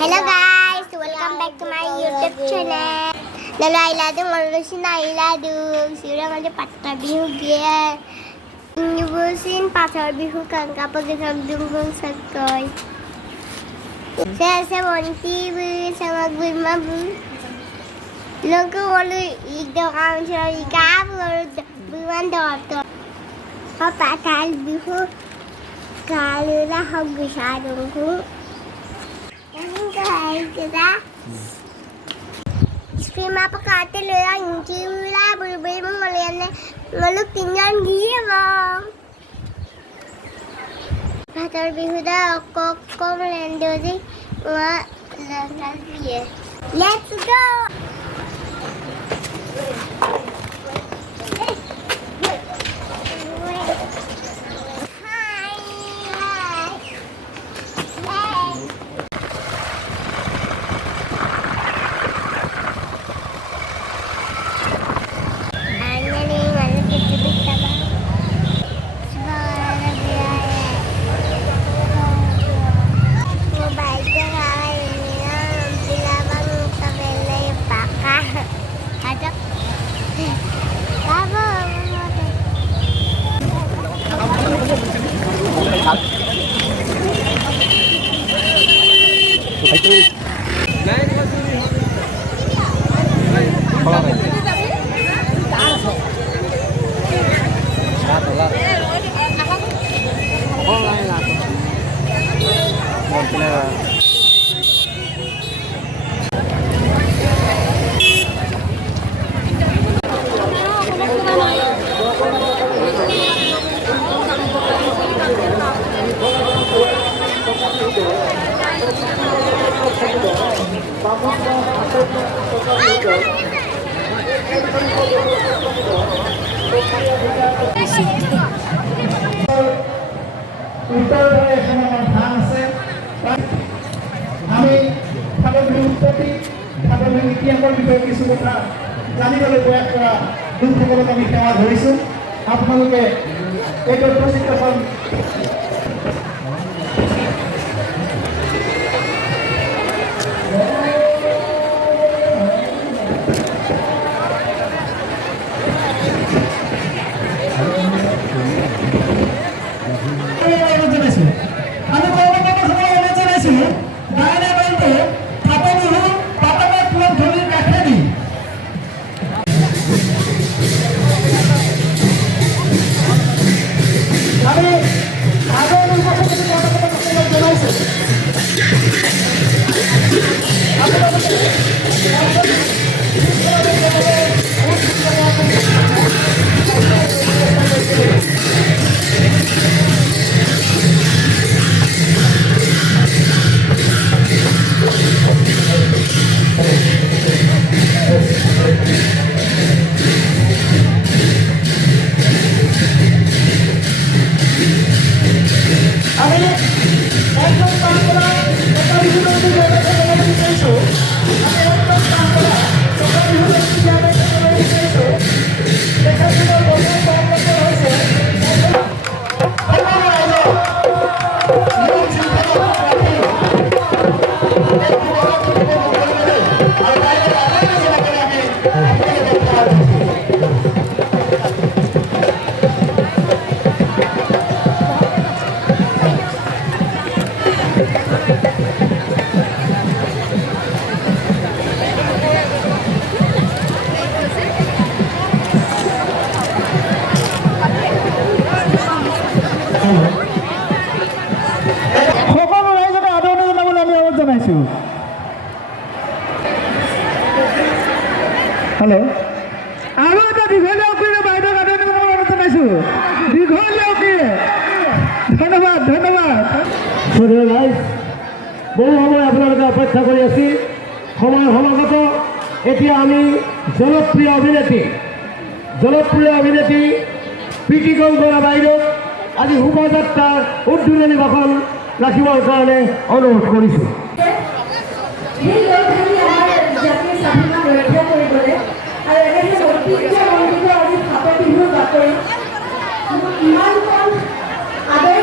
Hello guys, welcome back to my YouTube channel. Lalu Ailadu malusin Ailadu. Sira ngaji patra bihu gia. Nyubusin pasar bihu kang kapag dumgung sakoy. Saya wanti bu sama gulma bu. Longko walu igdo kami sira ikap walu buwan dorto. Papa kal bihu kalula hagusadungku. Scream apa kata lera inci mula berbeda melihatnya lalu tinggal dia pasar bihuda kok melendosi wah dia. Let's go. ইতিহাসৰ বিষয়ে কিছু কথা জানিবলৈ প্ৰয়াস কৰা লোকসকলক আমি সেৱা ধৰিছোঁ। আপোনালোকে এই তথ্যচিত্ৰখন हेलो আৰু এটা দীঘলীয়া অকলে বাইদেউ গাড়ী অনুৰোধ জনাইছো দীঘলীয়া অকলে ধন্যবাদ ধন্যবাদ সৰিয়ে গাইজ বহু সময় আপোনালোকে অপেক্ষা কৰি আছিল সময় সমাগত এতিয়া আমি জনপ্ৰিয় অভিনেত্ৰী প্ৰীতি গংগোৰা বাইদেউক আজি শোভাযাত্ৰাৰ উদ্বোধনী ভাষণ ৰাখিবৰ কাৰণে অনুৰোধ কৰিছোঁ। আদৰ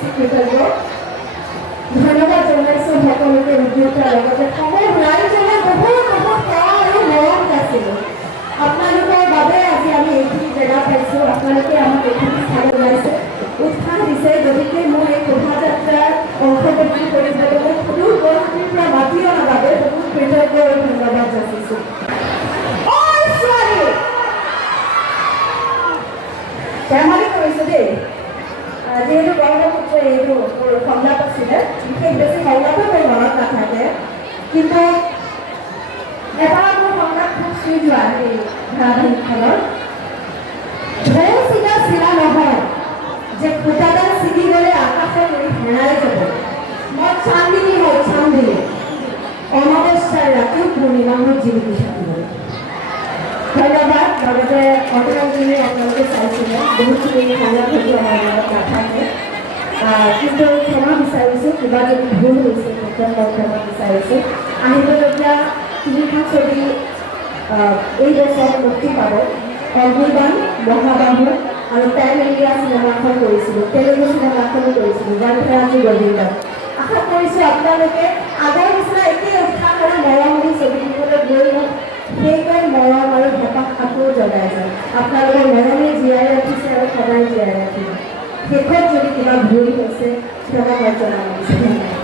বেছি কৃতজ্ঞ ধন্যবাদ জনাইছোঁ সকলোকে উদ্যোগৰ লগতে সমগ্ৰ ৰাইজৰে বহুত বহুত সেৱা আৰু মৰম আছিলোঁ আপোনালোকৰ বাবে আজি আমি এইখিনি জেগা পাইছোঁ আপোনালোকে আমাক এইখিনি স্থান ওলাইছে উৎসাহ দিছে গতিকে মই এই শোভাযাত্ৰাৰ অংশগ্ৰহণ কৰিবলৈ মই সুদূৰ গুৱাহাটীৰ পৰা মাতি অনাৰ বাবে বহুত কৃতজ্ঞ আৰু ধন্যবাদ যাচিছোঁ ধেমালি কৰিছোঁ দেই যিহেতু ব্ৰহ্মপুত্ৰ এইটো মোৰ সংলাপ আছিলে বিশেষ বেছি সংলাপো মোৰ মনত নাথাকে কিন্তু এটা মোৰ সংলাপ খুব চুই যোৱা এই ধাৰাবাহিকখনৰ ঢৌ চিগা চিলা নহয় যে ফুটাডাল ছিগি গ'লে আকাশত হেৰাই যাব মই চান্দিনী হয় চান্দিনী অমাৱস্যাৰ ৰাতিও পূৰ্ণিমাহত জিলিকি থাকিবলৈ ধন্যবাদ লগতে অটলখিনি আপোনালোকে চাইছিলে বহুতখিনি সংলাপ হয়তো আমাৰ লগত নাথাকে কিন্তু ক্ষমা বিচাৰিছোঁ কিবা যদি ভুল হৈছে তেতিয়া মই ক্ষমা বিচাৰিছোঁ আহিবলগীয়া তিনিখন ছবি এই বছৰ মুক্তি পাব অগ্নিবাণ মহাবাহু আৰু পেন ইণ্ডিয়া চিনেমাখন কৰিছিলোঁ তেলেগু চিনেমাখনো কৰিছিলোঁ গানফেৰাজী গোবিন্দন আশা কৰিছোঁ আপোনালোকে আগৰ নিচিনা একেই উৎসাহ আৰু মৰম দি ছবি দিবলৈ গৈ মোক সেইকাৰণে মৰম আৰু হেঁপাহ আকৌ জগাই যায় আপোনালোকৰ মৰমে জীয়াই ৰাখিছে আৰু সদায় জীয়াই ৰাখিব শেষত যদি কিবা ভুল হৈছে ক্ষমা প্ৰাৰ্থনা কৰিছোঁ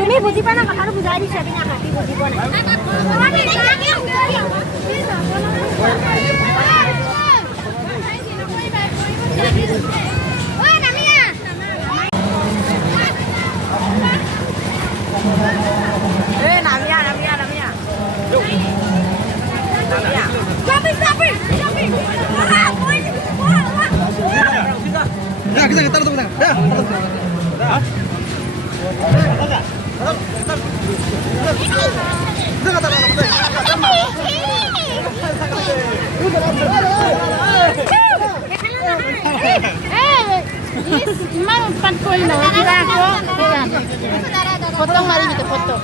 তুমি বুজি পোৱা নাই কথাটো বুজাই দিছে বিনা হাতি বুজি পোৱা নাই Mang empat poin loh, kita aku, foto mari gitu foto.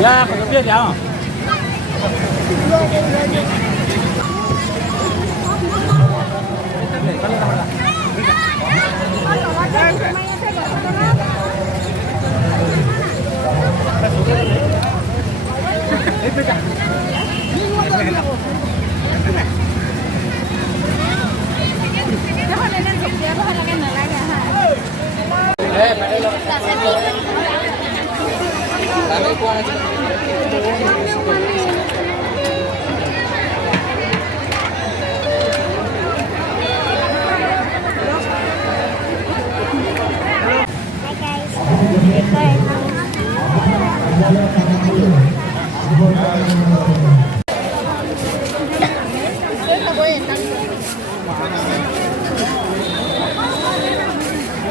Ya, kalau dia ya.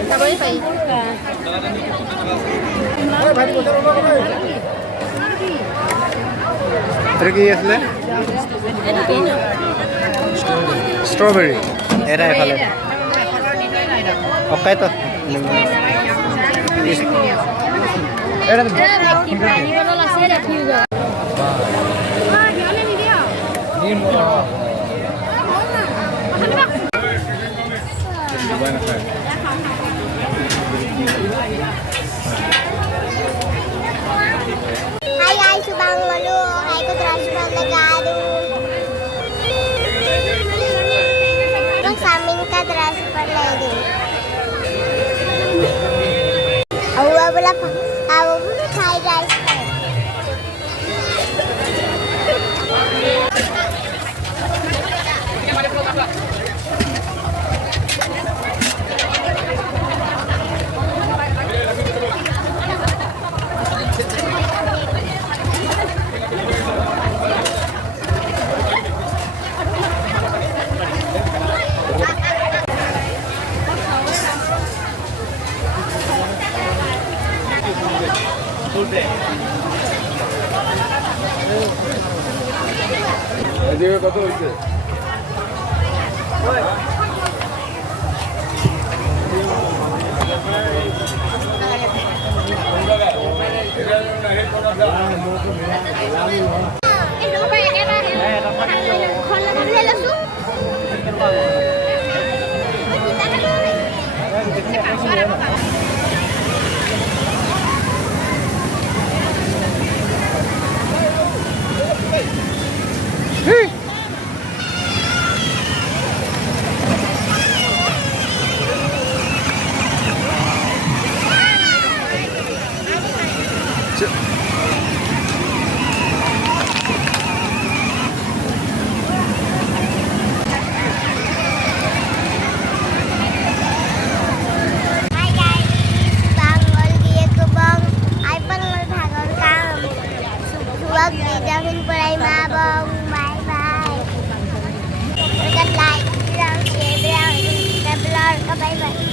Sabay pa eh. এটা কি আসলে স্ট্রবেরি এটা এফালে অকাই তো এটা Hai guys, subang malu. Hai ko terus subang negado. Terus samin ka terus lagi. Awa bala pa. Awa bala hai guys. কত হয়েছে Hai guys, bangun dia ke bang. Ai pang maghagon kam. Huwag bidangin pulay mabong. Bye bye. Like lang, share lang, subscribe lang. Bye bye.